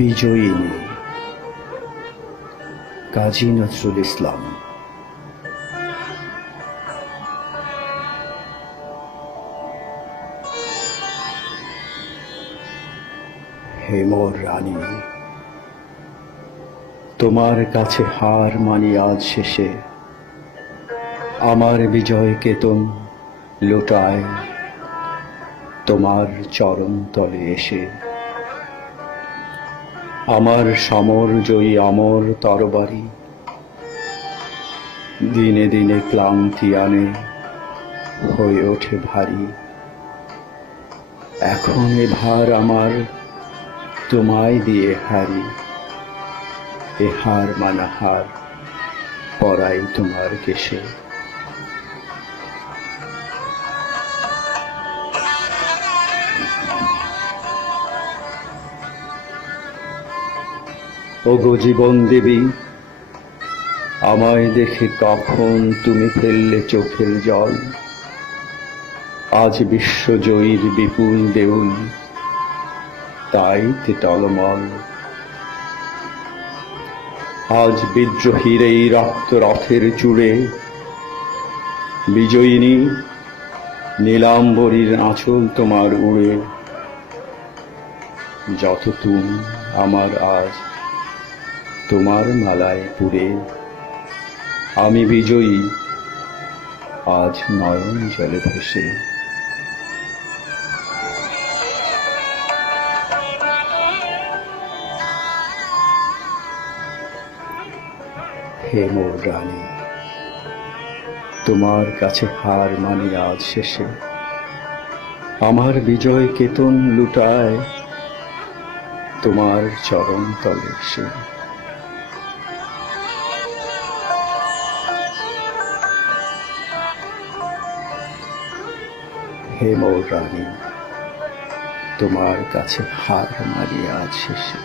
বিজয়িনী কাজী নজরুল ইসলাম। হে মোর রানী, তোমার কাছে হার মানি আজ শেষে, আমার বিজয় কেতন লোটায় তোমার চরণ তলে এসে। আমার সমর জয়ী অমর তরবারি দিনে দিনে ক্লান্তি আনে, হয়ে ওঠে ভারী। এখন এ ভার আমার তোমায় দিয়ে হারি, এ হার মানা হার পরাই তোমার কেশে। ওগো জীবন দেবী, আমায় দেখে কখন তুমি ফেললে চোখের জল। আজ বিশ্বজয়ীর বিপুল দেউল তাই তে টলমল। আজ বিদ্রোহীর এই রক্ত রথের চূড়ে বিজয়িনী নীলাম্বরীর আঁচল তোমার উড়ে। যত তুমি আমার আজ তোমার মালায় পুরে, আমি বিজয়ী আজ নয়ন জলে ভেসে। হে মোর রানী, তোমার কাছে হার মানি আজ শেষে, আমার বিজয় কেতন লুটায় তোমার চরণ তলে এসে। হে মোর রানী, তোমার কাছে হার মানি আজ শেষে।